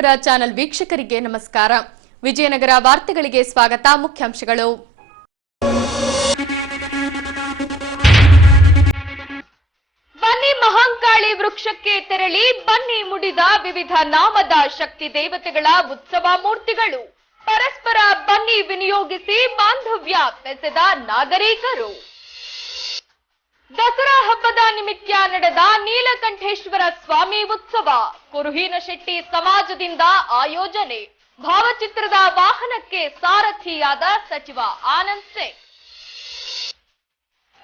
Vijayanagara channel ವೀಕ್ಷಕರಿಗೆ ನಮಸ್ಕಾರ. ವಿಜಯನಗರ ವಾರ್ತೆಗಳಿಗೆ ಸ್ವಾಗತ. ಮುಖ್ಯಾಂಶಗಳು. ಬನ್ನಿ ಮಹಾಂಕಾಳಿ ವೃಕ್ಷಕ್ಕೆ ತೆರಳಿ ಬನ್ನಿ ಮುಡಿದ ವಿವಿಧ ನಾಮದ ಶಕ್ತಿ ದೇವತೆಗಳ ಉತ್ಸವ ಮೂರ್ತಿಗಳು. ಪರಸ್ಪರ ಬನ್ನಿ ವಿನಿಯೋಗಿಸಿ ಬಾಂಧವ್ಯ ಬೆಸೆದ ನಾಗರಿಕರು. ದಸರಾ ಹಬ್ಬದ ನಿಮಿತ್ತ ನಡೆದ ನೀಲಕಂಠೇಶ್ವರ ಸ್ವಾಮಿ ಉತ್ಸವ ಕುರುಹಿನಶೆಟ್ಟಿ ಸಮಾಜದಿಂದ ಆಯೋಜನೆ. ಭಾವಚಿತ್ರದ ವಾಹನಕ್ಕೆ ಸಾರಥಿಯಾದ ಸಚಿವ ಆನಂದ್ ಸಿಂಗ್.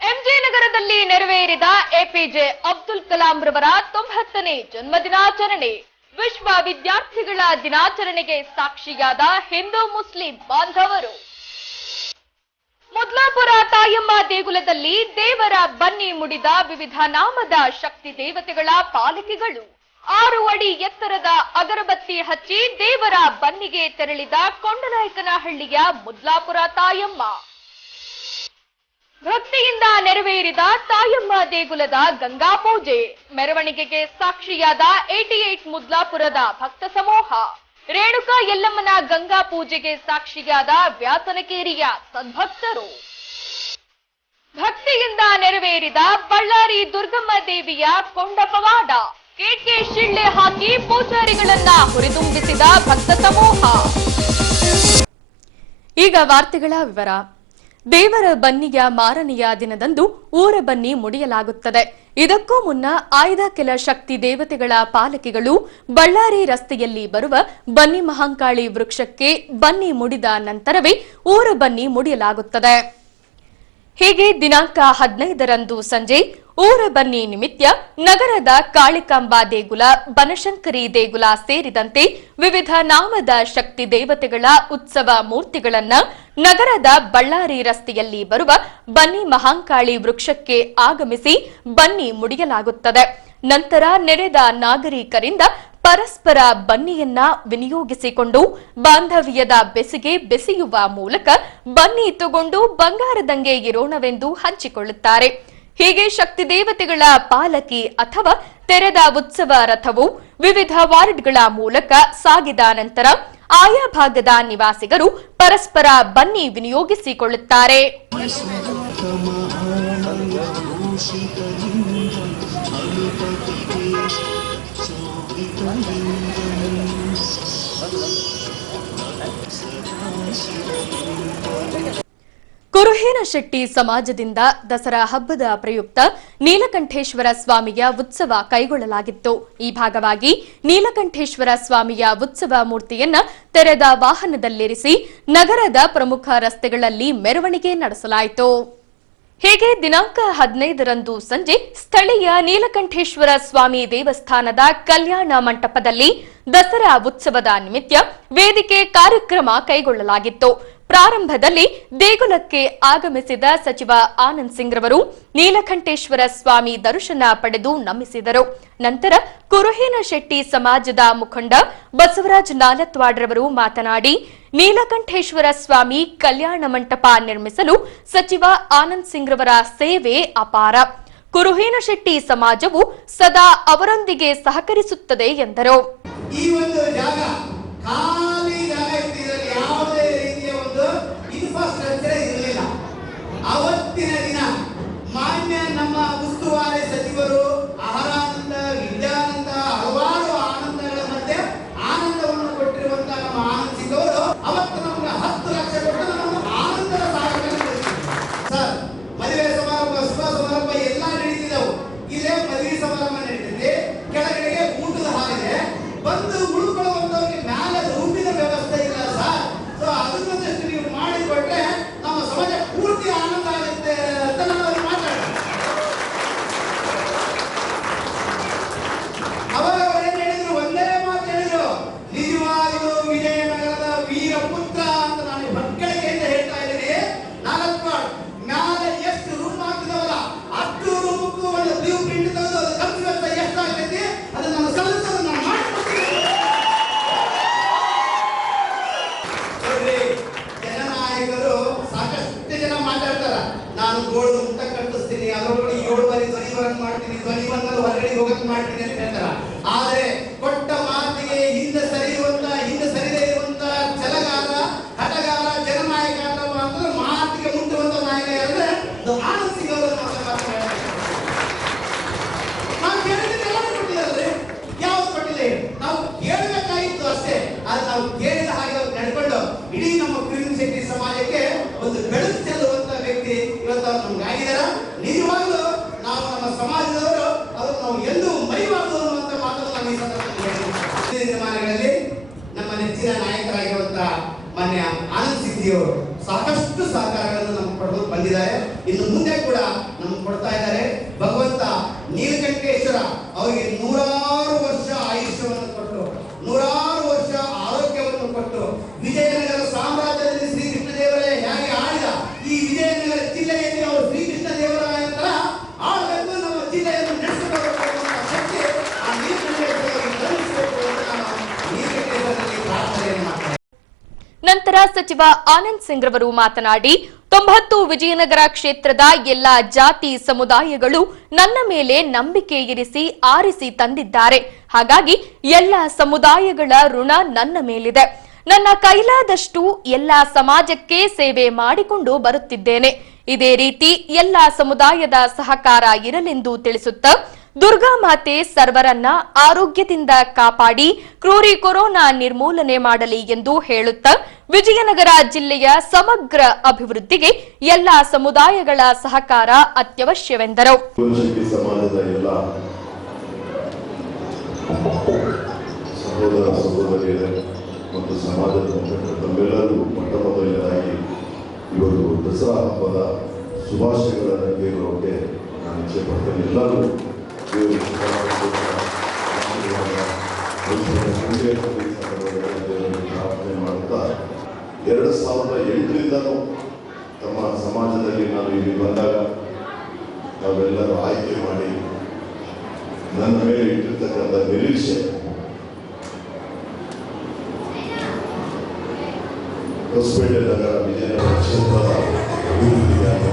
ಎಂಜೆ ನಗರದಲ್ಲಿ ನೆರವೇರಿದ ಎಪಿಜೆ ಅಬ್ದುಲ್ ಕಲಾಂ ರವರ 90ನೇ ಜನ್ಮದಿನಾಚರಣೆ. ವಿಶ್ವ ವಿದ್ಯಾರ್ಥಿಗಳ ದಿನಾಚರಣೆಗೆ ಸಾಕ್ಷಿಯಾದ ಹಿಂದೂ ಮುಸ್ಲಿಂ ಬಾಂಧವರು. ಮುದ್ಲಾಪುರ ತಾಯಮ್ಮ ದೇಗುಲದಲ್ಲಿ ದೇವರ ಬನ್ನಿ ಮುಡಿದ ವಿವಿಧ ನಾಮದ ಶಕ್ತಿ ದೇವತೆಗಳ ಪಾಲಕಿಗಳು. 6 ಅಡಿ ಎತ್ತರದ ಅಗರಬತ್ತಿ ಹಚ್ಚಿ ದೇವರ ಬನ್ನಿಗೆ ತೆರಳಿದ ಕೊಂಡನಾಯಕನಹಳ್ಳಿಯ ಮುದ್ಲಾಪುರ ತಾಯಮ್ಮ. ಭಕ್ತಿಯಿಂದ ನೆರವೇರಿದ ತಾಯಮ್ಮ ದೇಗುಲದ ಗಂಗಾ ಪೂಜೆ. ಮೆರವಣಿಗೆಗೆ ಸಾಕ್ಷಿಯಾದ 88 ಮುದ್ಲಾಪುರದ ಭಕ್ತ ಸಮೂಹ. ರೇಣುಕಾ ಯಲ್ಲಮ್ಮನ ಗಂಗಾ ಪೂಜೆಗೆ ಸಾಕ್ಷಿಯಾದ ವ್ಯಾಸನಕೇರಿಯ ಸದ್ಭಕ್ತರು. ಭಕ್ತಿಯಿಂದ ನೆರವೇರಿದ ಬಳ್ಳಾರಿ ದುರ್ಗಮ್ಮ ದೇವಿಯ ಕೊಂಡ ಪವಾಡ. ಕೇಟ್ಗೆ ಶಿಳ್ಳೆ ಹಾಕಿ ಪೂಜಾರಿಗಳನ್ನ ಹುರಿದುಂಬಿಸಿದ ಭಕ್ತ ಸಮೂಹ. ಈಗ ವಾರ್ತೆಗಳ ವಿವರ. ದೇವರ ಬನ್ನಿಯ ಮಾರನೆಯ ದಿನದಂದು ಊರ ಬನ್ನಿ ಮುಡಿಯಲಾಗುತ್ತದೆ. ಇದಕ್ಕೂ ಮುನ್ನ ಆಯ್ದ ಕೆಲ ಶಕ್ತಿ ದೇವತೆಗಳ ಪಾಲಕಿಗಳು ಬಳ್ಳಾರಿ ರಸ್ತೆಯಲ್ಲಿ ಬರುವ ಬನ್ನಿ ಮಹಾಂಕಾಳಿ ವೃಕ್ಷಕ್ಕೆ ಬನ್ನಿ ಮುಡಿದ ನಂತರವೇ ಊರ ಬನ್ನಿ ಮುಡಿಯಲಾಗುತ್ತದೆ. ಹೀಗೆ ದಿನಾಂಕ 15ರಂದು ಸಂಜೆ ಊರ ಬನ್ನಿ ನಿಮಿತ್ತ ನಗರದ ಕಾಳಿಕಾಂಬಾ ದೇಗುಲ, ಬನಶಂಕರಿ ದೇಗುಲ ಸೇರಿದಂತೆ ವಿವಿಧ ನಾಮದ ಶಕ್ತಿ ದೇವತೆಗಳ ಉತ್ಸವ ಮೂರ್ತಿಗಳನ್ನ ನಗರದ ಬಳ್ಳಾರಿ ರಸ್ತೆಯಲ್ಲಿ ಬರುವ ಬನ್ನಿ ಮಹಾಂಕಾಳಿ ವೃಕ್ಷಕ್ಕೆ ಆಗಮಿಸಿ ಬನ್ನಿ ಮುಡಿಯಲಾಗುತ್ತದೆ. ನಂತರ ನೆರೆದ ನಾಗರಿಕರಿಂದ ಪರಸ್ಪರ ಬನ್ನಿಯನ್ನ ವಿನಿಯೋಗಿಸಿಕೊಂಡು ಬಾಂಧವ್ಯದ ಬೆಸಿಗೆ ಬೆಸೆಯುವ ಮೂಲಕ ಬನ್ನಿ ತಗೊಂಡು ಬಂಗಾರದಂಗೆ ಇರೋಣವೆಂದು ಹಂಚಿಕೊಳ್ಳುತ್ತಾರೆ. ಹೀಗೆ ಶಕ್ತಿ ದೇವತೆಗಳ ಪಾಲಕಿ ಅಥವಾ ತೆರೆದ ಉತ್ಸವ ರಥವು ವಿವಿಧ ವಾರ್ಡ್ಗಳ ಮೂಲಕ ಸಾಗಿದ ನಂತರ ಆಯಾ ಭಾಗದ ನಿವಾಸಿಗರು ಪರಸ್ಪರ ಬನ್ನಿ ವಿನಿಯೋಗಿಸಿಕೊಳ್ಳುತ್ತಾರೆ. ಕುರುಹಿನಶೆಟ್ಟಿ ಸಮಾಜದಿಂದ ದಸರಾ ಹಬ್ಬದ ಪ್ರಯುಕ್ತ ನೀಲಕಂಠೇಶ್ವರ ಸ್ವಾಮಿಯ ಉತ್ಸವ ಕೈಗೊಳ್ಳಲಾಗಿತ್ತು. ಈ ಭಾಗವಾಗಿ ನೀಲಕಂಠೇಶ್ವರ ಸ್ವಾಮಿಯ ಉತ್ಸವ ಮೂರ್ತಿಯನ್ನ ತೆರೆದ ವಾಹನದಲ್ಲಿರಿಸಿ ನಗರದ ಪ್ರಮುಖ ರಸ್ತೆಗಳಲ್ಲಿ ಮೆರವಣಿಗೆ ನಡೆಸಲಾಯಿತು. ಹೀಗೆ ದಿನಾಂಕ 15ರಂದು ಸಂಜೆ ಸ್ಥಳೀಯ ನೀಲಕಂಠೇಶ್ವರ ಸ್ವಾಮಿ ದೇವಸ್ಥಾನದ ಕಲ್ಯಾಣ ಮಂಟಪದಲ್ಲಿ ದಸರಾ ಉತ್ಸವದ ನಿಮಿತ್ತ ವೇದಿಕೆ ಕಾರ್ಯಕ್ರಮ ಕೈಗೊಳ್ಳಲಾಗಿತ್ತು. ಪ್ರಾರಂಭದಲ್ಲಿ ದೇಗುಲಕ್ಕೆ ಆಗಮಿಸಿದ ಸಚಿವ ಆನಂದ್ ಸಿಂಗ್ ರವರು ನೀಲಕಂಠೇಶ್ವರ ಸ್ವಾಮಿ ದರ್ಶನ ಪಡೆದು ನಮಿಸಿದರು. ನಂತರ ಕುರುಹಿನಶೆಟ್ಟಿ ಸಮಾಜದ ಮುಖಂಡ ಬಸವರಾಜ್ ನಾಲತ್ವಾಡ್ರವರು ಮಾತನಾಡಿ, ನೀಲಕಂಠೇಶ್ವರ ಸ್ವಾಮಿ ಕಲ್ಯಾಣ ಮಂಟಪ ನಿರ್ಮಿಸಲು ಸಚಿವ ಆನಂದ್ ಸಿಂಗ್ ರವರ ಸೇವೆ ಅಪಾರ. ಕುರುಹಿನಶೆಟ್ಟಿ ಸಮಾಜವು ಸದಾ ಅವರೊಂದಿಗೆ ಸಹಕರಿಸುತ್ತದೆ ಎಂದರು. ಈ ಒಂದು ಜಾಗ ಖಾಲಿ ಜಾಗ ಇದ್ದಿದ್ರಲ್ಲಿ ಯಾವುದೇ ರೀತಿಯ ಒಂದು ಇನ್ಫ್ರಾಸ್ಟ್ರಕ್ಚರ್ ಇರಲಿಲ್ಲ. ಅವತ್ತಿನ ದಿನ ಮಾನ್ಯ ನಮ್ಮ ಉಸ್ತುವಾರಿ ಸಚಿವರು ಆಹಾರಾನಂದ, ವಿದ್ಯಾನಂದ, ಹಲವಾರು ಆನಂದಗಳ ಮಧ್ಯೆ ಆನಂದವನ್ನು ಕೊಟ್ಟಿರುವಂತಹ ನಮ್ಮ ಆನಂದ್ ಸಿಂಗ್ ಅವರು ಅವತ್ತು ನಮಗೆ 10 ಲಕ್ಷ ಕೊಟ್ಟು ನಮ್ಮನ್ನು ಆನಂದದ ಸಾಗರಕ್ಕೆ ಸರ್, ಮದುವೆ ಸಮಾರಂಭ, ಶುಭ ಸಮಾರಂಭ ಎಲ್ಲ ನಡೀತಿದ್ದವು. ಇಲ್ಲೇ ಮದುವೆ ಸಮಾರಂಭ ನಡೀತಿದೆ, ಕೆಳಗಡೆಗೆ ಊಟದ ಹಾಲಿದೆ, ಬಂದು ಉಳ್ಕೊಳ್ಳುವಂತವ್ರಿಗೆ ಮೇಲೆ ರೂಪಿನ ವ್ಯವಸ್ಥೆ ಇಲ್ಲ ಸರ್. ಸೊ ಅದನ್ನಷ್ಟು ನೀವು ಮಾಡಿಕೊಟ್ರೆ ನಮ್ಮ ಸಮಾಜ ಪೂರ್ತಿ ಆನಂದ ಆಗುತ್ತೆ ಅಂತ ನಾನು ಅವ್ರಿಗೆ ಮಾತಾಡಿದೆ. ಅವಾಗ ಅವ್ರೇನ್ ಹೇಳಿದ್ರು, ಒಂದೇ ಮಾತು ಹೇಳಿದ್ರು, ನಿಜವಾಗ್ಲೂ ವಿಜಯನಗರದ ವೀರಪುತ್ರ ಅಂತ ನಾನು ಮಕ್ಕಳಿಗೆಯಿಂದ ಹೇಳ್ತಾ ಇದ್ದೀನಿ. 4 ಮ್ಯಾಲೆ ಎಷ್ಟು ರೂಮ್ ಆಗ್ತಿದಾವಲ್ಲ ಅಷ್ಟು ರೂಮಕ್ಕೂ ಒಂದು ಬ್ಲೂ ಪ್ರಿಂಟ್ ತೆಗೆದು ಅದು ಖರ್ಚು ಎಷ್ಟಾಗ್ತೈತಿ ಅದನ್ನ ನಾನು ಸಲ್ಲಿಸೋದು ನಾನು ಮಾಡ್ಕೊಡ್ತೀನಿ. ಜನನಾಯಕರು ಸಾಕಷ್ಟು ಜನ ಮಾತಾಡ್ತಾರ, ನಾನು ಗೋಲ್ಡ್ ಮುಕ್ತ ಕಟ್ಟಿಸ್ತೀನಿ, ಅದರೊಳಗಡೆ 7 ಬಾರಿ ಧ್ವನಿ ಬರಂಗ್ ಮಾಡ್ತೀನಿ, ಧ್ವನಿ ಬಂದಾಗ ಹೊರಗಡೆ ಹೋಗಕ್ ಮಾಡ್ತೀನಿ ಅಂತ ಹೇಳ್ತಾರ. ಆದ್ರೆ ಕೊಟ್ಟ ಮಾತಿಗೆ ಹಿಂದೆ ಸರಿಯುವಂತ ಅವರಿಗೆ ನೂರಾರು ವರ್ಷ ಆಯುಷ್ಯವನ್ನು ಕೊಟ್ಟು, ನೂರಾರು ವರ್ಷ ಆರೋಗ್ಯವನ್ನು ಕೊಟ್ಟು, ವಿಜಯನಗರ ಸಾಮ್ರಾಜ್ಯದಲ್ಲಿ ಶ್ರೀಕೃಷ್ಣ ದೇವರಾಯ ಹೇಗೆ ಆಳಿದ, ಈ ವಿಜಯನಗರ ಜಿಲ್ಲೆಯಲ್ಲಿ ಅವರು ಶ್ರೀಕೃಷ್ಣ ದೇವರಾಯ ತರ ಆಳಬೇಕು, ನಮ್ಮ ಜಿಲ್ಲೆಯನ್ನು ನಡೆಸಬೇಕು ಅನ್ನುವಂಥ ಶಕ್ತಿ ಆ ನೀಲಕಂಠೇಶ್ವರರಿಗೆ ಕರುಣಿಸಬೇಕು ಅಂತ ನಾನು ನೀಲಕಂಠೇಶ್ವರರಲ್ಲಿ ಪ್ರಾರ್ಥನೆಯನ್ನು ಮಾಡ್ತೇನೆ. ನಂತರ ಸಚಿವ ಆನಂದ್ ಸಿಂಗ್ ರವರು ಮಾತನಾಡಿ, 90 ವಿಜಯನಗರ ಕ್ಷೇತ್ರದ ಎಲ್ಲಾ ಜಾತಿ ಸಮುದಾಯಗಳು ನನ್ನ ಮೇಲೆ ನಂಬಿಕೆ ಇರಿಸಿ ಆರಿಸಿ ತಂದಿದ್ದಾರೆ. ಹಾಗಾಗಿ ಎಲ್ಲಾ ಸಮುದಾಯಗಳ ಋಣ ನನ್ನ ಮೇಲಿದೆ. ನನ್ನ ಕೈಲಾದಷ್ಟು ಎಲ್ಲಾ ಸಮಾಜಕ್ಕೆ ಸೇವೆ ಮಾಡಿಕೊಂಡು ಬರುತ್ತಿದ್ದೇನೆ. ಇದೇ ರೀತಿ ಎಲ್ಲಾ ಸಮುದಾಯದ ಸಹಕಾರ ಇರಲೆಂದು ತಿಳಿಸುತ್ತಾ, ದುರ್ಗಾ ಮಾತೆ ಸರ್ವರನ್ನ ಆರೋಗ್ಯದಿಂದ ಕಾಪಾಡಿ ಕ್ರೂರಿ ಕೊರೋನಾ ನಿರ್ಮೂಲನೆ ಮಾಡಲಿ ಎಂದು ಹೇಳುತ್ತಾ, ವಿಜಯನಗರ ಜಿಲ್ಲೆಯ ಸಮಗ್ರ ಅಭಿವೃದ್ಧಿಗೆ ಎಲ್ಲಾ ಸಮುದಾಯಗಳ ಸಹಕಾರ ಅತ್ಯವಶ್ಯವೆಂದರು. ಸಮಾಜದ ಎಲ್ಲ ಸಹೋದರ ಸಹೋದರಿಯರೇ ಮತ್ತು ಸಮಾಜದ ತಮ್ಮೆಲ್ಲರೂ ಮೊಟ್ಟಮೊದಲನೇದಾಗಿ ಇವತ್ತು ದಸರಾ ಹಬ್ಬದ ಶುಭಾಶಯಗಳನ್ನು ಕೇಳುವಂತೆ ನಾನು ಇಚ್ಛೆ ಪಡ್ತೇನೆ. ಎಲ್ಲರೂ ಪ್ರಾರ್ಥನೆ ಮಾಡುತ್ತಾ 2008ರಿಂದಲೂ ತಮ್ಮ ಸಮಾಜದಲ್ಲಿ ನಾನು ಇಲ್ಲಿ ಬಂದಾಗ ನಾವೆಲ್ಲರೂ ಆಯ್ಕೆ ಮಾಡಿ ನನ್ನ ಮೇಲೆ ಇಟ್ಟಿರ್ತಕ್ಕಂಥ ನಿರೀಕ್ಷೆ ಹೊಸಪೇಟೆ ನಗರ ವಿಜಯನಗರ ಕ್ಷೇತ್ರದ ಅಭಿವೃದ್ಧಿಗಾಗಿ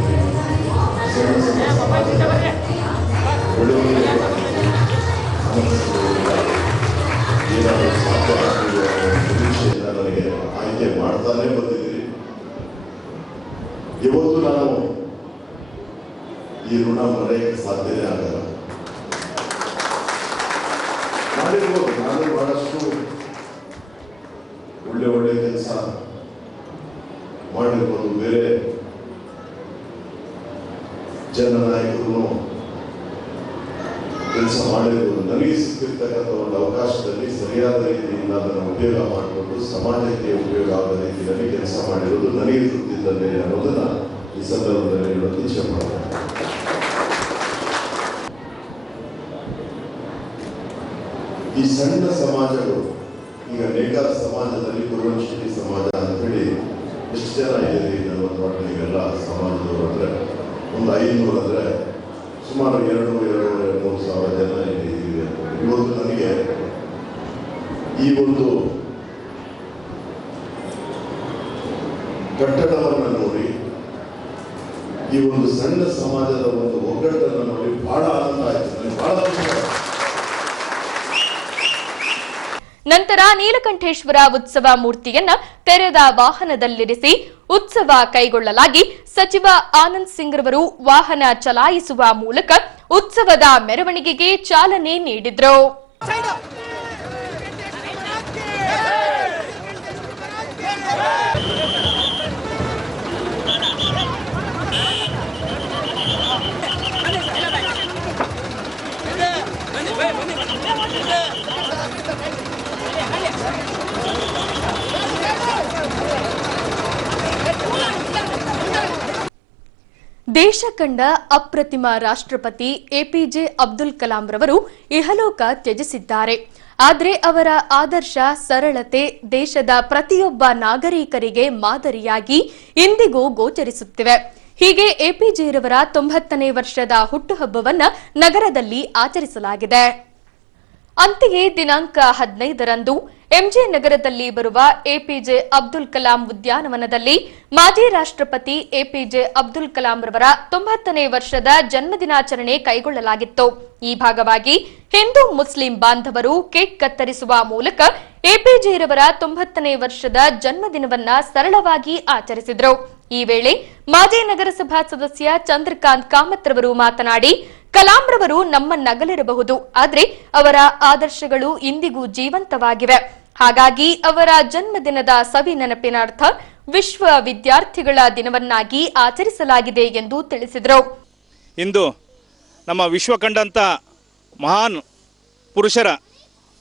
ಸಣ್ಣ ಸಣ್ಣ ಸಮಾಜದ ಬೆಳವಣಿಗೆ ಏನಾದರೂ ಸಾಧ್ಯ ಆಗುವ ನಿರೀಕ್ಷೆಯಿಂದ ನನಗೆ ಆಯ್ಕೆ ಮಾಡ್ತಾನೆ ಬಂದಿದ್ದೀರಿ. ಇವತ್ತು ನಾನು ಈ ಋಣ ಮರೆಯಕ್ಕೆ ಸಾಧ್ಯನೇ ಆಗಲ್ಲ. ಮಾಡಿರ್ಬೋದು, ನಾನು ಬಹಳಷ್ಟು ಒಳ್ಳೆ ಕೆಲಸ ಮಾಡಿರ್ಬೋದು, ಬೇರೆ ಜನನಾಯಕರು ಕೆಲಸ ಮಾಡಿರ್ಬೋದು. ನನಗೆ ಸಿಕ್ಕಿರ್ತಕ್ಕಂಥ ಒಂದು ಅವಕಾಶದಲ್ಲಿ ಸರಿಯಾದ ರೀತಿಯಿಂದ ಅದನ್ನು ಉಪಯೋಗ ಮಾಡಿಕೊಂಡು ಸಮಾಜಕ್ಕೆ ಉಪಯೋಗ ಆಗದ ರೀತಿಯಲ್ಲಿ ಕೆಲಸ ಮಾಡಿರೋದು ನನಗೆ ತೃಪ್ತಿ ತಂದೆ ಅನ್ನೋದನ್ನ ಈ ಸಂದರ್ಭದಲ್ಲಿ ಹೇಳೋದು ಇಚ್ಛೆ ಮಾಡ್ತೇನೆ. ಈ ಸಣ್ಣ ಸಮಾಜಗಳು ಈಗ ನೇಕಾರ ಸಮಾಜದಲ್ಲಿ ಕುರುವಂಶಿ ಸಮಾಜ ಅಂತ ಹೇಳಿ ಎಷ್ಟು ಜನ ಇದೆ ಅನ್ನೋದು ನೀವೆಲ್ಲ ಸಮಾಜದವರು ಅಂದ್ರೆ ಒಂದು 500 ಅಂದ್ರೆ ಸುಮಾರು 2-3 ಸಾವಿರ ಜನ ಇಲ್ಲಿ ಇದ್ದೀವಿ. ಇವತ್ತು ನನಗೆ ಈ ಒಂದು ಕಟ್ಟಡವನ್ನು ನೋಡಿ, ಈ ಒಂದು ಸಣ್ಣ ಸಮಾಜದ ಒಂದು ಒಗ್ಗಟ್ಟನ್ನು ನೋಡಿ ಬಹಳ ಆನಂದ ಆಯ್ತು. ನನಗೆ ಬಹಳ ನಂತರ ನೀಲಕಂಠೇಶ್ವರ ಉತ್ಸವ ಮೂರ್ತಿಯನ್ನ ತೆರೆದ ವಾಹನದಲ್ಲಿರಿಸಿ ಉತ್ಸವ ಕೈಗೊಳ್ಳಲಾಗಿ ಸಚಿವ ಆನಂದ್ ಸಿಂಗ್ ರವರು ವಾಹನ ಚಲಾಯಿಸುವ ಮೂಲಕ ಉತ್ಸವದ ಮೆರವಣಿಗೆಗೆ ಚಾಲನೆ ನೀಡಿದ್ರು. ದೇಶ ಕಂಡ ಅಪ್ರತಿಮ ರಾಷ್ಟ್ರಪತಿ ಎಪಿಜೆ ಅಬ್ದುಲ್ ಕಲಾಂ ರವರು ಇಹಲೋಕ ತ್ಯಜಿಸಿದ್ದಾರೆ. ಆದರೆ ಅವರ ಆದರ್ಶ, ಸರಳತೆ ದೇಶದ ಪ್ರತಿಯೊಬ್ಬ ನಾಗರಿಕರಿಗೆ ಮಾದರಿಯಾಗಿ ಇಂದಿಗೂ ಗೋಚರಿಸುತ್ತಿವೆ. ಹೀಗೆ ಎಪಿಜೆ ರವರ 90ನೇ ವರ್ಷದ ಹುಟ್ಟುಹಬ್ಬವನ್ನ ನಗರದಲ್ಲಿ ಆಚರಿಸಲಾಗಿದೆ. ಅಂತೆಯೇ ದಿನಾಂಕ 15ರಂದು ಎಂಜೆ ನಗರದಲ್ಲಿ ಬರುವ ಎಪಿಜೆ ಅಬ್ದುಲ್ ಕಲಾಂ ಉದ್ಯಾನವನದಲ್ಲಿ ಮಾಜಿ ರಾಷ್ಟ್ರಪತಿ ಎಪಿಜೆ ಅಬ್ದುಲ್ ಕಲಾಂ ರವರ 90ನೇ ವರ್ಷದ ಜನ್ಮದಿನಾಚರಣೆ ಕೈಗೊಳ್ಳಲಾಗಿತ್ತು. ಈ ಭಾಗವಾಗಿ ಹಿಂದೂ ಮುಸ್ಲಿಂ ಬಾಂಧವರು ಕೇಕ್ ಕತ್ತರಿಸುವ ಮೂಲಕ ಎಪಿಜೆ ರವರ 90ನೇ ವರ್ಷದ ಜನ್ಮದಿನವನ್ನ ಸರಳವಾಗಿ ಆಚರಿಸಿದರು. ಈ ವೇಳೆ ಮಾಜಿ ನಗರಸಭಾ ಸದಸ್ಯ ಚಂದ್ರಕಾಂತ್ ಕಾಮತ್ ರವರು ಮಾತನಾಡಿ, ಕಲಾಂ ರವರು ನಮ್ಮನ್ನಗಲಿರಬಹುದು, ಆದರೆ ಅವರ ಆದರ್ಶಗಳು ಇಂದಿಗೂ ಜೀವಂತವಾಗಿವೆ. ಹಾಗಾಗಿ ಅವರ ಜನ್ಮದಿನದ ಸವಿ ನೆನಪಿನಾರ್ಥ ವಿಶ್ವ ವಿದ್ಯಾರ್ಥಿಗಳ ದಿನವನ್ನಾಗಿ ಆಚರಿಸಲಾಗಿದೆ ಎಂದು ತಿಳಿಸಿದರು. ಇಂದು ನಮ್ಮ ವಿಶ್ವ ಕಂಡಂಥ ಮಹಾನ್ ಪುರುಷರ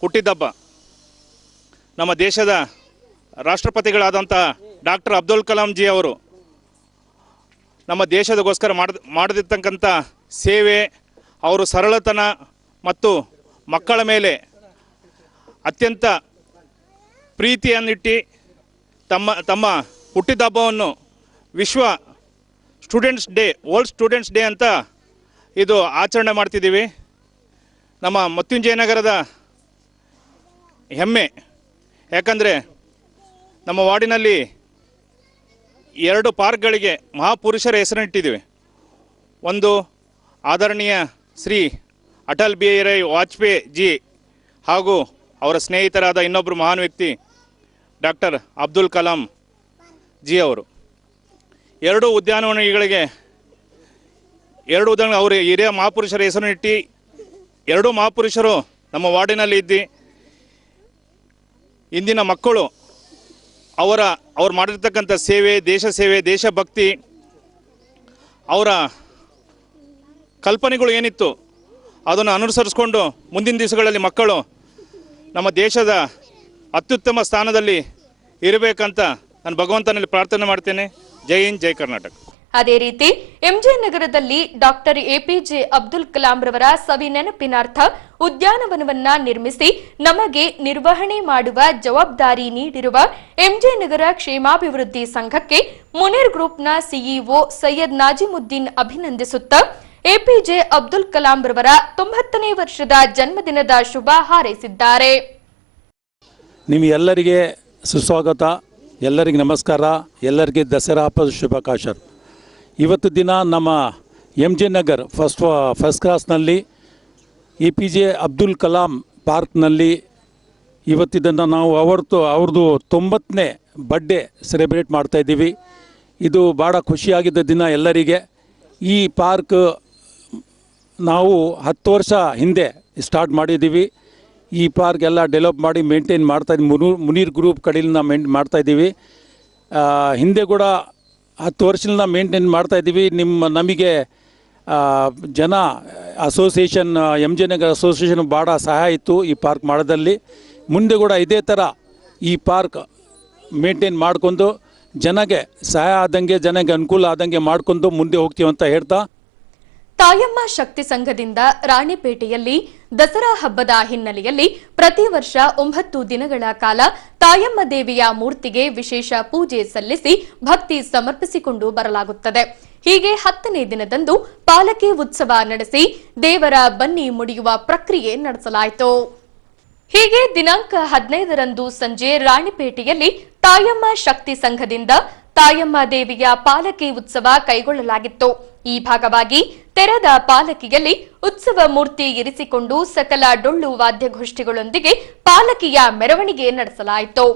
ಹುಟ್ಟಿದಬ್ಬ. ನಮ್ಮ ದೇಶದ ರಾಷ್ಟ್ರಪತಿಗಳಾದಂಥ ಡಾಕ್ಟರ್ ಅಬ್ದುಲ್ ಕಲಾಂ ಜಿ ಅವರು ನಮ್ಮ ದೇಶದಗೋಸ್ಕರ ಮಾಡದಿರ್ತಕ್ಕಂಥ ಸೇವೆ, ಅವರು ಸರಳತನ ಮತ್ತು ಮಕ್ಕಳ ಮೇಲೆ ಅತ್ಯಂತ ಪ್ರೀತಿಯನ್ನಿಟ್ಟು ತಮ್ಮ ಹುಟ್ಟಿದ ಹಬ್ಬವನ್ನು ವಿಶ್ವ students day, world students day ಅಂತ ಇದು ಆಚರಣೆ ಮಾಡ್ತಿದ್ದೀವಿ. ನಮ್ಮ ಮೃತ್ಯುಂಜಯನಗರದ ಹೆಮ್ಮೆ. ಯಾಕಂದರೆ ನಮ್ಮ ವಾರ್ಡಿನಲ್ಲಿ 2 ಪಾರ್ಕ್ಗಳಿಗೆ ಮಹಾಪುರುಷರ ಹೆಸರನ್ನಿಟ್ಟಿದ್ದೀವಿ. ಒಂದು ಆದರಣೀಯ ಶ್ರೀ ಅಟಲ್ ಬಿಹಾರಿ ವಾಜಪೇಯಿ ಜಿ ಹಾಗೂ ಅವರ ಸ್ನೇಹಿತರಾದ ಇನ್ನೊಬ್ಬರು ಮಹಾನ್ ವ್ಯಕ್ತಿ ಡಾಕ್ಟರ್ ಅಬ್ದುಲ್ ಕಲಾಂ ಜಿ ಅವರು. 2 ಉದ್ಯಾನವನಗಳಿಗೆ ಅವರು ಹಿರಿಯ ಮಹಾಪುರುಷರ ಹೆಸರನ್ನಿಟ್ಟು 2 ಮಹಾಪುರುಷರು ನಮ್ಮ ವಾರ್ಡಿನಲ್ಲಿ ಇಂದಿನ ಮಕ್ಕಳು ಅವ್ರು ಮಾಡಿರ್ತಕ್ಕಂಥ ಸೇವೆ, ದೇಶಭಕ್ತಿ, ಅವರ ಕಲ್ಪನೆಗಳು ಏನಿತ್ತು ಅದನ್ನು ಅನುಸರಿಸ್ಕೊಂಡು ಮುಂದಿನ ದಿವಸಗಳಲ್ಲಿ ಮಕ್ಕಳು ನಮ್ಮ ದೇಶದ ಅತ್ಯುತ್ತಮ ಸ್ಥಾನದಲ್ಲಿ ಇರಬೇಕಂತ ನಾನು ಭಗವಂತನಲ್ಲಿ ಪ್ರಾರ್ಥನೆ ಮಾಡ್ತೇನೆ. ಜೈ ಹಿಂದ್, ಜೈ ಕರ್ನಾಟಕ. ಅದೇ ರೀತಿ ಎಂಜೆ ನಗರದಲ್ಲಿ ಡಾಕ್ಟರ್ ಎಪಿಜೆ ಅಬ್ದುಲ್ ಕಲಾಂ ರವರ ಸವಿ ನೆನಪಿನಾರ್ಥ ಉದ್ಯಾನವನವನ್ನ ನಿರ್ಮಿಸಿ ನಮಗೆ ನಿರ್ವಹಣೆ ಮಾಡುವ ಜವಾಬ್ದಾರಿ ನೀಡಿರುವ ಎಂಜೆ ನಗರ ಕ್ಷೇಮಾಭಿವೃದ್ಧಿ ಸಂಘಕ್ಕೆ ಮುನೀರ್ ಗ್ರೂಪ್ನ ಸಿಇಒ ಸೈಯದ್ ನಾಜಿಮುದ್ದೀನ್ ಅಭಿನಂದಿಸುತ್ತಾ ಎಪಿಜೆ ಅಬ್ದುಲ್ ಕಲಾಂ ರವರ 90ನೇ ವರ್ಷದ ಜನ್ಮದಿನದ ಶುಭ ಹಾರೈಸಿದ್ದಾರೆ. ನಿಮಗೆಲ್ಲರಿಗೆ ಸುಸ್ವಾಗತ, ಎಲ್ಲರಿಗೆ ನಮಸ್ಕಾರ, ಎಲ್ಲರಿಗೆ ದಸರಾ ಹಬ್ಬದ ಶುಭಾಕಾಂಕ್ಷ. ಇವತ್ತು ದಿನ ನಮ್ಮ ಎಂಜೆ ನಗರ್ ಫಸ್ಟ್ ಕ್ಲಾಸ್ನಲ್ಲಿ ಎಪಿಜೆ ಅಬ್ದುಲ್ ಕಲಾಂ ಪಾರ್ಕ್ನಲ್ಲಿ ಇವತ್ತಿದನ್ನು ನಾವು ಅವ್ರದ್ದು 90ನೇ ಬರ್ಡೇ ಸೆಲೆಬ್ರೇಟ್ ಮಾಡ್ತಾಯಿದ್ದೀವಿ. ಇದು ಭಾಳ ಖುಷಿಯಾಗಿದ್ದ ದಿನ ಎಲ್ಲರಿಗೆ. ಈ ಪಾರ್ಕ್ ನಾವು 10 ವರ್ಷ ಹಿಂದೆ ಸ್ಟಾರ್ಟ್ ಮಾಡಿದ್ದೀವಿ. ಈ ಪಾರ್ಕ್ ಎಲ್ಲ ಡೆವಲಪ್ ಮಾಡಿ ಮೇಂಟೈನ್ ಮಾಡ್ತಾಯಿದ್ದೀವಿ. ಮುನೀರ್ ಗ್ರೂಪ್ ಕಡೆಯಿಂದ ಮಾಡ್ತಾಯಿದ್ದೀವಿ. ಹಿಂದೆ ಕೂಡ 10 ವರ್ಷದಿಂದ ಮೇಂಟೈನ್ ಮಾಡ್ತಾಯಿದ್ದೀವಿ. ನಮಗೆ ಜನ ಅಸೋಸಿಯೇಷನ್, ಎಂಜೆ ನಗರ ಅಸೋಸಿಯೇಷನ್ ಭಾಳ ಸಹಾಯ ಇತ್ತು ಈ ಪಾರ್ಕ್ ಮಾಡೋದಲ್ಲಿ. ಮುಂದೆ ಕೂಡ ಇದೇ ಥರ ಈ ಪಾರ್ಕ್ ಮೇಂಟೈನ್ ಮಾಡ್ಕೊಂಡು ಜನಗೆ ಸಹಾಯ ಆದಂಗೆ, ಜನಗೆ ಅನುಕೂಲ ಆದಂಗೆ ಮಾಡ್ಕೊಂಡು ಮುಂದೆ ಹೋಗ್ತೀವಿ ಅಂತ ಹೇಳ್ತಾ, ತಾಯಮ್ಮ ಶಕ್ತಿ ಸಂಘದಿಂದ ರಾಣಿಪೇಟೆಯಲ್ಲಿ ದಸರಾ ಹಬ್ಬದ ಹಿನ್ನೆಲೆಯಲ್ಲಿ ಪ್ರತಿ ವರ್ಷ 9 ದಿನಗಳ ಕಾಲ ತಾಯಮ್ಮ ದೇವಿಯ ಮೂರ್ತಿಗೆ ವಿಶೇಷ ಪೂಜೆ ಸಲ್ಲಿಸಿ ಭಕ್ತಿ ಸಮರ್ಪಿಸಿಕೊಂಡು ಬರಲಾಗುತ್ತದೆ. ಹೀಗೆ 10ನೇ ದಿನದಂದು ಪಾಲಕಿ ಉತ್ಸವ ನಡೆಸಿ ದೇವರ ಬನ್ನಿ ಮುಡಿಯುವ ಪ್ರಕ್ರಿಯೆ ನಡೆಸಲಾಯಿತು. ಹೀಗೆ ದಿನಾಂಕ 15ರಂದು ಸಂಜೆ ರಾಣಿಪೇಟೆಯಲ್ಲಿ ತಾಯಮ್ಮ ಶಕ್ತಿ ಸಂಘದಿಂದ ತಾಯಮ್ಮ ದೇವಿಯ ಪಾಲಕಿ ಉತ್ಸವ ಕೈಗೊಳ್ಳಲಾಗಿತ್ತು. ಈ ಭಾಗವಾಗಿ ತೆರೆದ ಪಾಲಕಿಯಲ್ಲಿ ಉತ್ಸವ ಮೂರ್ತಿ ಇರಿಸಿಕೊಂಡು ಸಕಲ ಡೊಳ್ಳು ವಾದ್ಯಗೋಷ್ಠಿಗಳೊಂದಿಗೆ ಪಾಲಕಿಯ ಮೆರವಣಿಗೆ ನಡೆಸಲಾಯಿತು.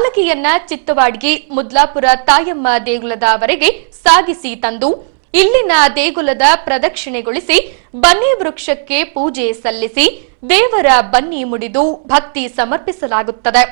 ಪಾಲಕಿಯನ್ನ ಚಿತ್ತವಾಡ್ಗಿ ಮುದ್ಲಾಪುರ ತಾಯಮ್ಮ ದೇಗುಲದವರೆಗೆ ಸಾಗಿಸಿ ತಂದು ಇಲ್ಲಿನ ದೇಗುಲದ ಪ್ರದಕ್ಷಿಣೆಗೊಳಿಸಿ ಬನ್ನಿ ವೃಕ್ಷಕ್ಕೆ ಪೂಜೆ ಸಲ್ಲಿಸಿ ದೇವರ ಬನ್ನಿ ಮುಡಿದು ಭಕ್ತಿ ಸಮರ್ಪಿಸಲಾಗುತ್ತದೆ.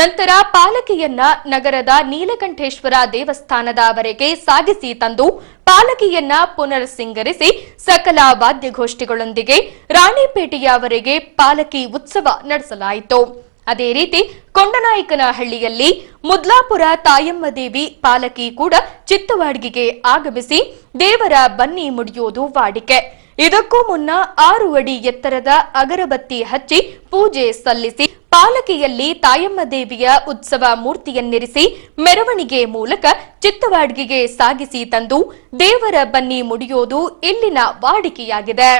ನಂತರ ಪಾಲಕಿಯನ್ನ ನಗರದ ನೀಲಕಂಠೇಶ್ವರ ದೇವಸ್ಥಾನದವರೆಗೆ ಸಾಗಿಸಿ ತಂದು ಪಾಲಕಿಯನ್ನ ಪುನರ್ ಸಿಂಗರಿಸಿ ಸಕಲ ವಾದ್ಯಗೋಷ್ಠಿಗಳೊಂದಿಗೆ ರಾಣಿಪೇಟೆಯವರೆಗೆ ಪಾಲಕಿ ಉತ್ಸವ ನಡೆಸಲಾಯಿತು. ಅದೇ ರೀತಿ ಕೊಂಡನಾಯಕನಹಳ್ಳಿಯಲ್ಲಿ ಮುದ್ಲಾಪುರ ತಾಯಮ್ಮ ದೇವಿ ಪಾಲಕಿ ಕೂಡ ಚಿತ್ತವಾಡ್ಗಿಗೆ ಆಗಮಿಸಿ ದೇವರ ಬನ್ನಿ ಮುಡಿಯೋದು ವಾಡಿಕೆ. ಇದಕ್ಕೂ ಮುನ್ನ 6 ಅಡಿ ಎತ್ತರದ ಅಗರಬತ್ತಿ ಹಚ್ಚಿ ಪೂಜೆ ಸಲ್ಲಿಸಿ ಪಾಲಕಿಯಲ್ಲಿ ತಾಯಮ್ಮ ದೇವಿಯ ಉತ್ಸವ ಮೂರ್ತಿಯನ್ನಿರಿಸಿ ಮೆರವಣಿಗೆ ಮೂಲಕ ಚಿತ್ತವಾಡ್ಗಿಗೆ ಸಾಗಿಸಿ ತಂದು ದೇವರ ಬನ್ನಿ ಮುಡಿಯೋದು ಇಲ್ಲಿನ ವಾಡಿಕೆಯಾಗಿದೆ.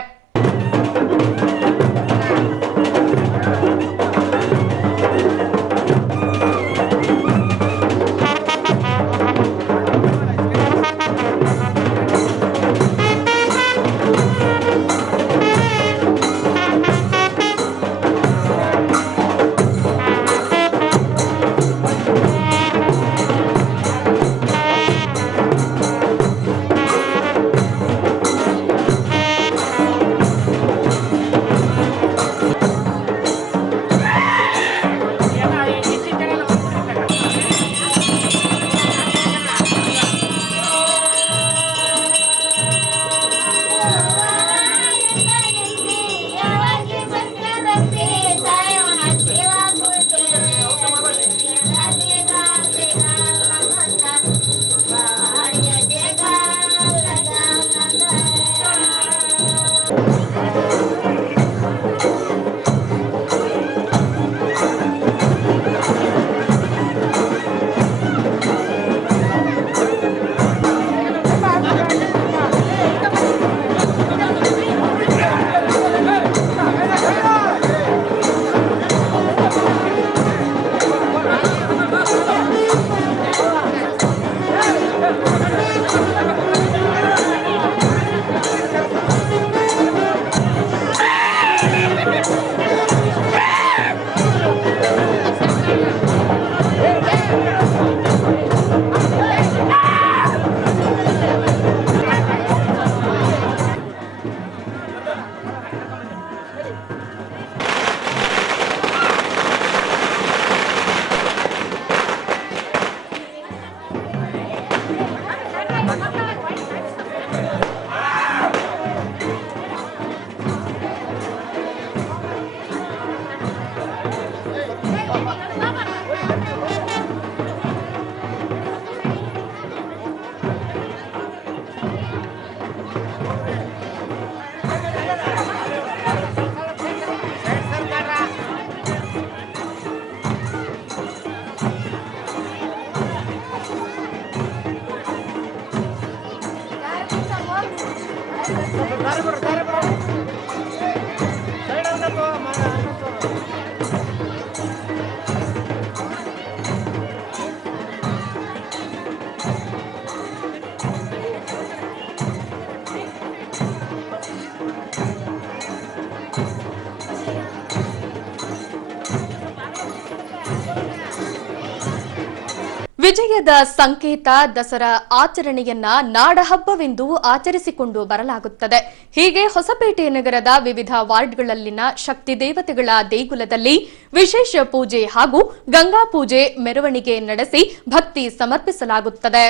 ವಿಜಯದ ಸಂಕೇತ ದಸರಾ ಆಚರಣೆಯನ್ನ ನಾಡಹಬ್ಬವೆಂದು ಆಚರಿಸಿಕೊಂಡು ಬರಲಾಗುತ್ತದೆ. ಹೀಗೆ ಹೊಸಪೇಟೆ ನಗರದ ವಿವಿಧ ವಾರ್ಡ್ಗಳಲ್ಲಿನ ಶಕ್ತಿ ದೇವತೆಗಳ ದೇಗುಲದಲ್ಲಿ ವಿಶೇಷ ಪೂಜೆ ಹಾಗೂ ಗಂಗಾ ಪೂಜೆ ಮೆರವಣಿಗೆ ನಡೆಸಿ ಭಕ್ತಿ ಸಮರ್ಪಿಸಲಾಗುತ್ತದೆ.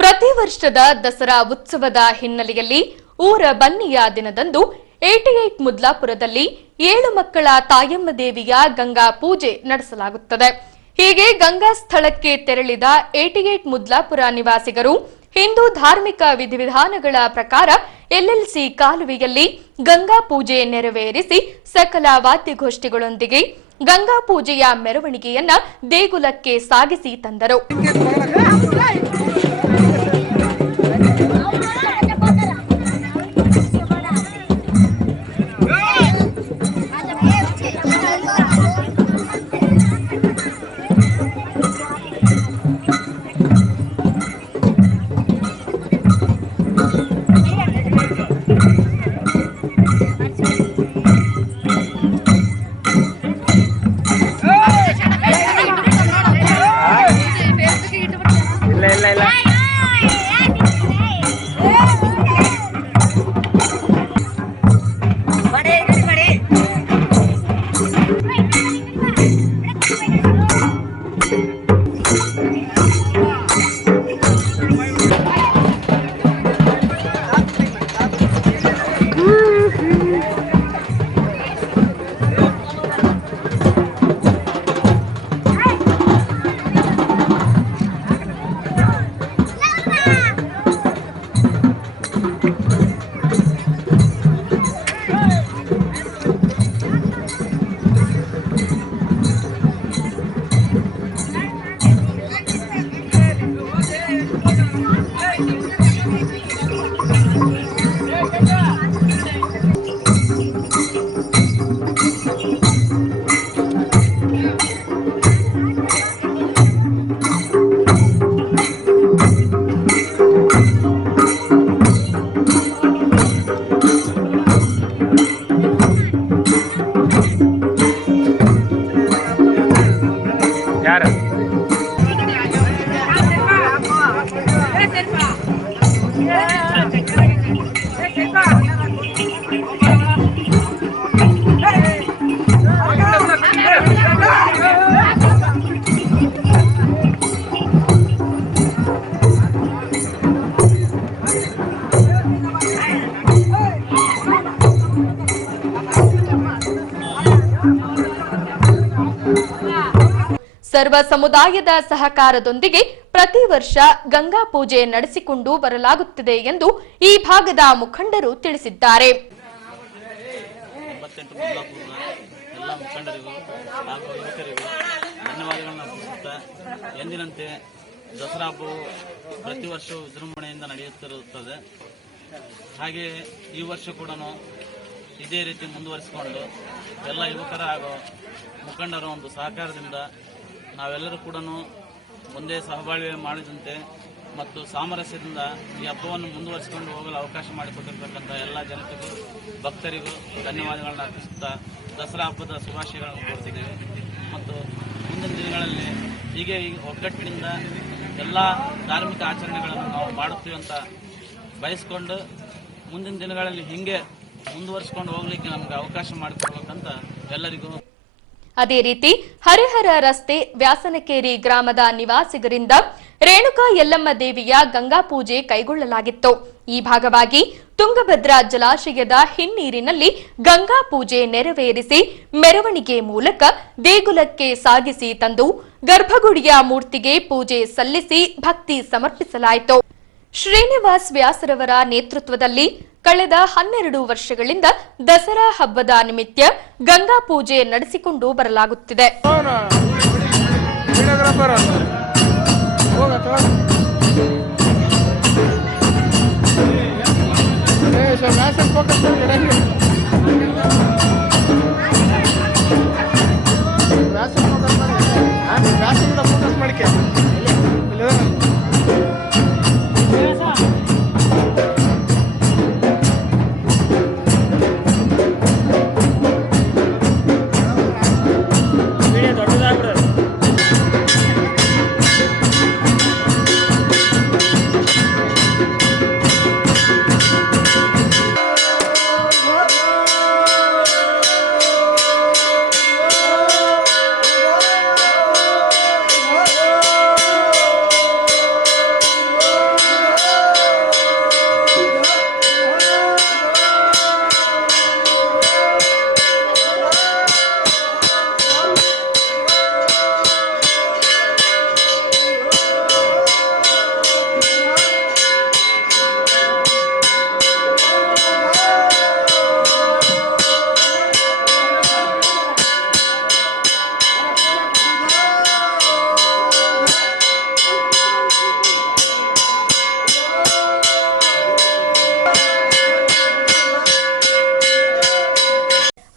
ಪ್ರತಿ ವರ್ಷದ ದಸರಾ ಉತ್ಸವದ ಹಿನ್ನೆಲೆಯಲ್ಲಿ ಊರ ಬನ್ನಿಯ ದಿನದಂದು 88 ಮುದ್ಲಾಪುರದಲ್ಲಿ 7 ಮಕ್ಕಳ ತಾಯಮ್ಮ ದೇವಿಯ ಗಂಗಾ ಪೂಜೆ ನಡೆಸಲಾಗುತ್ತದೆ. ಹೀಗೆ ಗಂಗಾ ಸ್ಥಳಕ್ಕೆ ತೆರಳಿದ 88 ಮುದ್ಲಾಪುರ ನಿವಾಸಿಗರು ಹಿಂದೂ ಧಾರ್ಮಿಕ ವಿಧಿವಿಧಾನಗಳ ಪ್ರಕಾರ ಎಲ್ಎಲ್ಸಿ ಕಾಲುವೆಯಲ್ಲಿ ಗಂಗಾ ಪೂಜೆ ನೆರವೇರಿಸಿ ಸಕಲ ವಾದ್ಯಗೋಷ್ಠಿಗಳೊಂದಿಗೆ ಗಂಗಾ ಪೂಜೆಯ ಮೆರವಣಿಗೆಯನ್ನ ದೇಗುಲಕ್ಕೆ ಸಾಗಿಸಿ ತಂದರು. ಸರ್ವ ಸಮುದಾಯದ ಸಹಕಾರದೊಂದಿಗೆ ಪ್ರತಿ ವರ್ಷ ಗಂಗಾ ಪೂಜೆ ನಡೆಸಿಕೊಂಡು ಬರಲಾಗುತ್ತಿದೆ ಎಂದು ಈ ಭಾಗದ ಮುಖಂಡರು ತಿಳಿಸಿದ್ದಾರೆ. ಎಲ್ಲ ಮುಖಂಡರಿಗೂ ಹಾಗೂ ಯುವಕರಿಗೂ ಧನ್ಯವಾದಗಳನ್ನು ಅರ್ಪಿಸುತ್ತಾ ಎಂದಿನಂತೆ ದಸರಾ ಹಬ್ಬವು ಪ್ರತಿ ವರ್ಷ ವಿಜೃಂಭಣೆಯಿಂದ ನಡೆಯುತ್ತಿರುತ್ತದೆ. ಹಾಗೆಯೇ ಈ ವರ್ಷ ಕೂಡ ಇದೇ ರೀತಿ ಮುಂದುವರಿಸಿಕೊಂಡು ಎಲ್ಲ ಯುವಕರ ಹಾಗೂ ಮುಖಂಡರ ಒಂದು ಸಹಕಾರದಿಂದ ನಾವೆಲ್ಲರೂ ಕೂಡ ಮುಂದೆ ಸಹಬಾಳ್ವೆ ಮಾಡಿದಂತೆ ಮತ್ತು ಸಾಮರಸ್ಯದಿಂದ ಈ ಹಬ್ಬವನ್ನು ಮುಂದುವರಿಸಿಕೊಂಡು ಹೋಗಲು ಅವಕಾಶ ಮಾಡಿಕೊಟ್ಟಿರ್ತಕ್ಕಂಥ ಎಲ್ಲ ಜನತೆಗೂ ಭಕ್ತರಿಗೂ ಧನ್ಯವಾದಗಳನ್ನು ಅರ್ಪಿಸುತ್ತಾ ದಸರಾ ಹಬ್ಬದ ಶುಭಾಶಯಗಳನ್ನು ಕೋರ್ತಿದ್ದೇವೆ. ಮತ್ತು ಮುಂದಿನ ದಿನಗಳಲ್ಲಿ ಹೀಗೆ ಒಗ್ಗಟ್ಟಿನಿಂದ ಎಲ್ಲ ಧಾರ್ಮಿಕ ಆಚರಣೆಗಳನ್ನು ನಾವು ಮಾಡುತ್ತೀವಿ ಅಂತ ಬಯಸ್ಕೊಂಡು ಮುಂದಿನ ದಿನಗಳಲ್ಲಿ ಹೀಗೆ ಮುಂದುವರಿಸಿಕೊಂಡು ಹೋಗ್ಲಿಕ್ಕೆ ನಮಗೆ ಅವಕಾಶ ಮಾಡಿಕೊಡ್ಬೇಕಂತ ಎಲ್ಲರಿಗೂ. ಅದೇ ರೀತಿ ಹರಿಹರ ರಸ್ತೆ ವ್ಯಾಸನಕೇರಿ ಗ್ರಾಮದ ನಿವಾಸಿಗರಿಂದ ರೇಣುಕಾ ಯಲ್ಲಮ್ಮ ದೇವಿಯ ಗಂಗಾ ಪೂಜೆ ಕೈಗೊಳ್ಳಲಾಗಿತ್ತು. ಈ ಭಾಗವಾಗಿ ತುಂಗಭದ್ರಾ ಜಲಾಶಯದ ಹಿನ್ನೀರಿನಲ್ಲಿ ಗಂಗಾ ಪೂಜೆ ನೆರವೇರಿಸಿ ಮೆರವಣಿಗೆ ಮೂಲಕ ದೇಗುಲಕ್ಕೆ ಸಾಗಿಸಿ ತಂದು ಗರ್ಭಗುಡಿಯ ಮೂರ್ತಿಗೆ ಪೂಜೆ ಸಲ್ಲಿಸಿ ಭಕ್ತಿ ಸಮರ್ಪಿಸಲಾಯಿತು. ಶ್ರೀನಿವಾಸ್ ವ್ಯಾಸರವರ ನೇತೃತ್ವದಲ್ಲಿ ಕಳೆದ 12 ವರ್ಷಗಳಿಂದ ದಸರಾ ಹಬ್ಬದ ನಿಮಿತ್ತ ಗಂಗಾ ಪೂಜೆ ನಡೆಸಿಕೊಂಡು ಬರಲಾಗುತ್ತಿದೆ.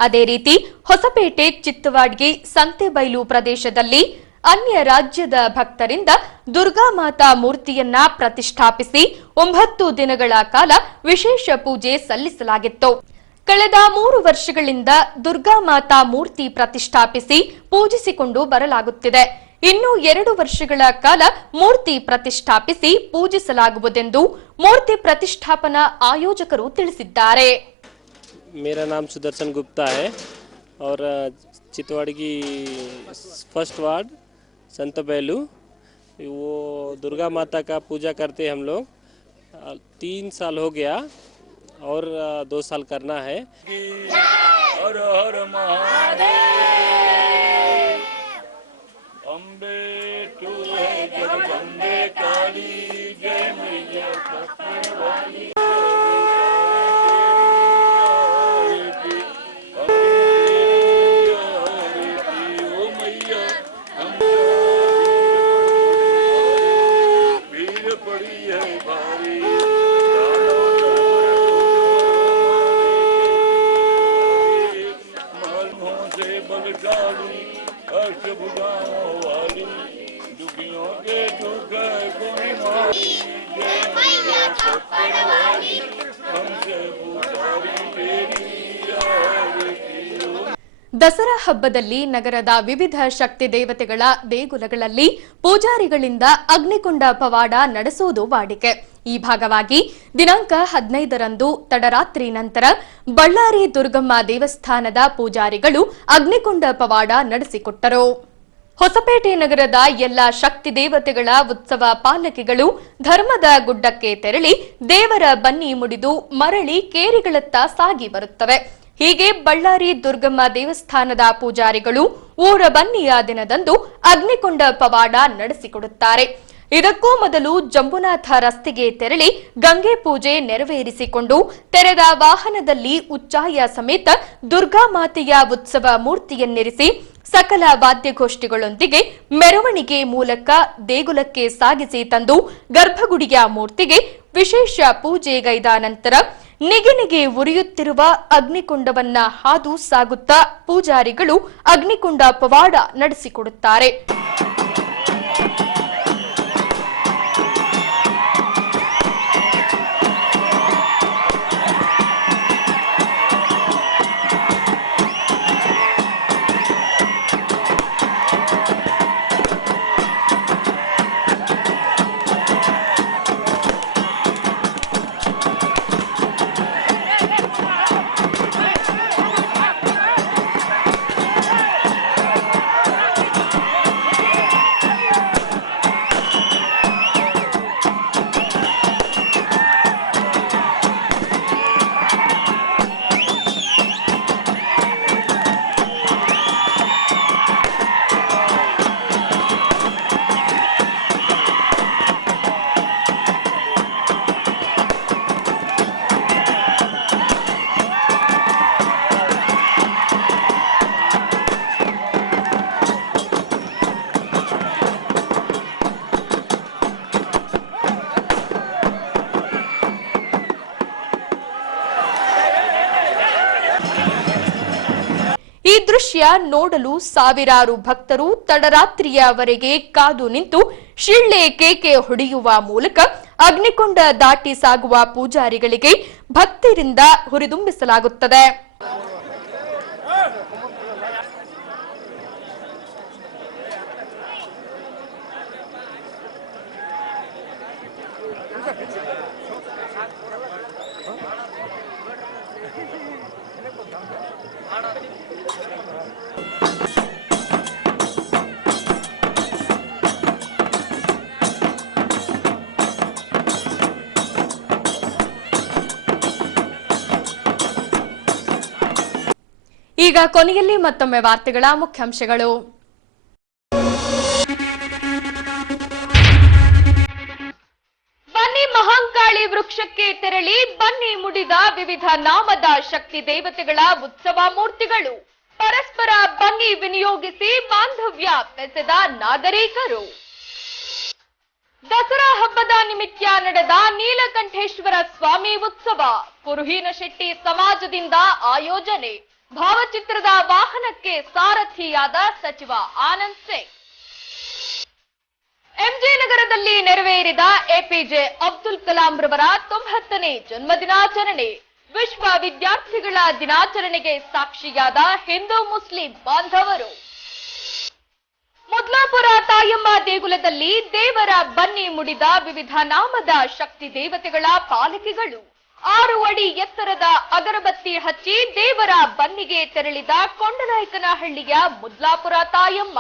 ಅದೇ ರೀತಿ ಹೊಸಪೇಟೆ ಚಿತ್ತವಾಡ್ಗಿ ಸಂತೆಬೈಲು ಪ್ರದೇಶದಲ್ಲಿ ಅನ್ಯ ರಾಜ್ಯದ ಭಕ್ತರಿಂದ ದುರ್ಗಾಮಾತಾ ಮೂರ್ತಿಯನ್ನ ಪ್ರತಿಷ್ಠಾಪಿಸಿ 9 ದಿನಗಳ ಕಾಲ ವಿಶೇಷ ಪೂಜೆ ಸಲ್ಲಿಸಲಾಗಿತ್ತು. ಕಳೆದ 3 ವರ್ಷಗಳಿಂದ ದುರ್ಗಾಮಾತಾ ಮೂರ್ತಿ ಪ್ರತಿಷ್ಠಾಪಿಸಿ ಪೂಜಿಸಿಕೊಂಡು ಬರಲಾಗುತ್ತಿದೆ. ಇನ್ನು 2 ವರ್ಷಗಳ ಕಾಲ ಮೂರ್ತಿ ಪ್ರತಿಷ್ಠಾಪಿಸಿ ಪೂಜಿಸಲಾಗುವುದೆಂದು ಮೂರ್ತಿ ಪ್ರತಿಷ್ಠಾಪನಾ ಆಯೋಜಕರು ತಿಳಿಸಿದ್ದಾರೆ. मेरा नाम सुदर्शन गुप्ता है और चितवाड़गी फर्स्ट वार्ड संत बैलू वो दुर्गा माता का पूजा करते हम लोग 3 साल हो गया और 2 साल करना है. हर हर महादेव अम्बे तू है जगदम्बे काली जय मैया सत्यवादी. ದಸರಾ ಹಬ್ಬದಲ್ಲಿ ನಗರದ ವಿವಿಧ ಶಕ್ತಿ ದೇವತೆಗಳ ದೇಗುಲಗಳಲ್ಲಿ ಪೂಜಾರಿಗಳಿಂದ ಅಗ್ನಿಕುಂಡ ಪವಾಡ ನಡೆಸುವುದು ವಾಡಿಕೆ. ಈ ಭಾಗವಾಗಿ ದಿನಾಂಕ 15ರಂದು ತಡರಾತ್ರಿ ನಂತರ ಬಳ್ಳಾರಿ ದುರ್ಗಮ್ಮ ದೇವಸ್ಥಾನದ ಪೂಜಾರಿಗಳು ಅಗ್ನಿಕುಂಡ ಪವಾಡ ನಡೆಸಿಕೊಟ್ಟರು. ಹೊಸಪೇಟೆ ನಗರದ ಎಲ್ಲ ಶಕ್ತಿ ದೇವತೆಗಳ ಉತ್ಸವ ಪಾಲಕಿಗಳು ಧರ್ಮದ ಗುಡ್ಡಕ್ಕೆ ತೆರಳಿ ದೇವರ ಬನ್ನಿ ಮುಡಿದು ಮರಳಿ ಕೇರಿಗಳತ್ತ ಸಾಗಿ ಬರುತ್ತವೆ. ಹೀಗೆ ಬಳ್ಳಾರಿ ದುರ್ಗಮ್ಮ ದೇವಸ್ಥಾನದ ಪೂಜಾರಿಗಳು ಊರ ಬನ್ನಿಯ ದಿನದಂದು ಅಗ್ನಿಕುಂಡ ಪವಾಡ ನಡೆಸಿಕೊಡುತ್ತಾರೆ. ಇದಕ್ಕೂ ಮೊದಲು ಜಂಬುನಾಥ ರಸ್ತೆಗೆ ತೆರಳಿ ಗಂಗೆ ಪೂಜೆ ನೆರವೇರಿಸಿಕೊಂಡು ತೆರೆದ ವಾಹನದಲ್ಲಿ ಉಚ್ಚಾಯ ಸಮೇತ ದುರ್ಗಾ ಮಾತೆಯ ಉತ್ಸವ ಮೂರ್ತಿಯನ್ನಿರಿಸಿ ಸಕಲ ವಾದ್ಯಗೋಷ್ಠಿಗಳೊಂದಿಗೆ ಮೆರವಣಿಗೆ ಮೂಲಕ ದೇಗುಲಕ್ಕೆ ಸಾಗಿಸಿ ತಂದು ಗರ್ಭಗುಡಿಯ ಮೂರ್ತಿಗೆ ವಿಶೇಷ ಪೂಜೆಗೈದ ನಂತರ ನಿಗೆ ಉರಿಯುತ್ತಿರುವ ಅಗ್ನಿಕುಂಡವನ್ನ ಹಾದು ಸಾಗುತ್ತಾ ಪೂಜಾರಿಗಳು ಅಗ್ನಿಕುಂಡ ಪವಾಡ ನಡೆಸಿಕೊಡುತ್ತಾರೆ. ಈ ದೃಶ್ಯ ನೋಡಲು ಸಾವಿರಾರು ಭಕ್ತರು ತಡರಾತ್ರಿಯವರೆಗೆ ಕಾದು ನಿಂತು ಶಿಳ್ಳೆ ಕೇಕೆ ಹೊಡೆಯುವ ಮೂಲಕ ಅಗ್ನಿಕುಂಡ ದಾಟಿ ಸಾಗುವ ಪೂಜಾರಿಗಳಿಗೆ ಭಕ್ತಿಯಿಂದ ಹುರಿದುಂಬಿಸಲಾಗುತ್ತದೆ. ಈಗ ಕೊನೆಯಲ್ಲಿ ಮತ್ತೊಮ್ಮೆ ವಾರ್ತೆಗಳ ಮುಖ್ಯಾಂಶಗಳು. ಬನ್ನಿ ಮಹಾಂಕಾಳಿ ವೃಕ್ಷಕ್ಕೆ ತೆರಳಿ ಬನ್ನಿ ಮುಡಿದ ವಿವಿಧ ನಾಮದ ಶಕ್ತಿ ದೇವತೆಗಳ ಉತ್ಸವ ಮೂರ್ತಿಗಳು. ಪರಸ್ಪರ ಬನ್ನಿ ವಿನಿಯೋಗಿಸಿ ಬಾಂಧವ್ಯ ಬೆಸೆದ ನಾಗರಿಕರು. ದಸರಾ ಹಬ್ಬದ ನಿಮಿತ್ತ ನಡೆದ ನೀಲಕಂಠೇಶ್ವರ ಸ್ವಾಮಿ ಉತ್ಸವ ಕುರುಹಿನ ಶೆಟ್ಟಿ ಸಮಾಜದಿಂದ ಆಯೋಜನೆ. ಭಾವಚಿತ್ರದ ವಾಹನಕ್ಕೆ ಸಾರಥಿಯಾದ ಸಚಿವ ಆನಂದ್ ಸಿಂಗ್. ಎಂಜೆ ನಗರದಲ್ಲಿ ನೆರವೇರಿದ ಎಪಿಜೆ ಅಬ್ದುಲ್ ಕಲಾಂ ರವರ 90ನೇ ಜನ್ಮದಿನಾಚರಣೆ. ವಿಶ್ವ ವಿದ್ಯಾರ್ಥಿಗಳ ದಿನಾಚರಣೆಗೆ ಸಾಕ್ಷಿಯಾದ ಹಿಂದೂ ಮುಸ್ಲಿಂ ಬಾಂಧವರು. ಮುದ್ಲಾಪುರ ತಾಯಮ್ಮ ದೇಗುಲದಲ್ಲಿ ದೇವರ ಬನ್ನಿ ಮುಡಿದ ವಿವಿಧ ನಾಮದ ಶಕ್ತಿ ದೇವತೆಗಳ ಪಾಲಕಿಗಳು. 6 ಅಡಿ ಎತ್ತರದ ಅಗರಬತ್ತಿ ಹಚ್ಚಿ ದೇವರ ಬನ್ನಿಗೆ ತೆರಳಿದ ಕೊಂಡನಾಯಕನಹಳ್ಳಿಯ ಮುದ್ಲಾಪುರ ತಾಯಮ್ಮ.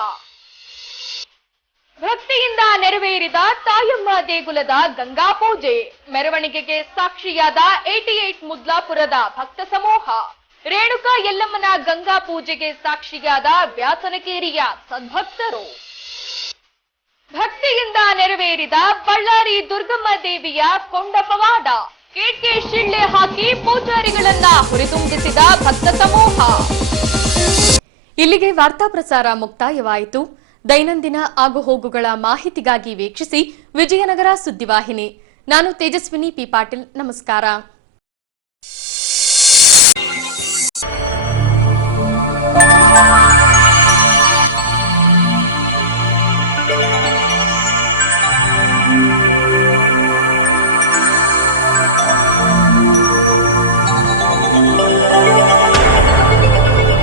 ಭಕ್ತಿಯಿಂದ ನೆರವೇರಿದ ತಾಯಮ್ಮ ದೇಗುಲದ ಗಂಗಾ ಪೂಜೆ. ಮೆರವಣಿಗೆಗೆ ಸಾಕ್ಷಿಯಾದ 88 ಮುದ್ಲಾಪುರದ ಭಕ್ತ ಸಮೂಹ. ರೇಣುಕಾ ಯಲ್ಲಮ್ಮನ ಗಂಗಾ ಪೂಜೆಗೆ ಸಾಕ್ಷಿಯಾದ ವ್ಯಾಸನಕೇರಿಯ ಸದ್ಭಕ್ತರು. ಭಕ್ತಿಯಿಂದ ನೆರವೇರಿದ ಬಳ್ಳಾರಿ ದುರ್ಗಮ್ಮ ದೇವಿಯ ಕೊಂಡ ಪವಾಡ. ಕೇಕೆ ಶಿಳ್ಳೆ ಹಾಕಿ ಪೂಜಾರಿಗಳನ್ನ ಹುರಿದುಂಬಿಸಿದ ಭಕ್ತ ಸಮೂಹ. ಇಲ್ಲಿಗೆ ವಾರ್ತಾ ಪ್ರಸಾರ ಮುಕ್ತಾಯವಾಯಿತು. ದೈನಂದಿನ ಆಗುಹೋಗುಗಳ ಮಾಹಿತಿಗಾಗಿ ವೀಕ್ಷಿಸಿ ವಿಜಯನಗರ ಸುದ್ದಿವಾಹಿನಿ. ನಾನು ತೇಜಸ್ವಿನಿ ಪಿ ಪಾಟೀಲ್. ನಮಸ್ಕಾರ.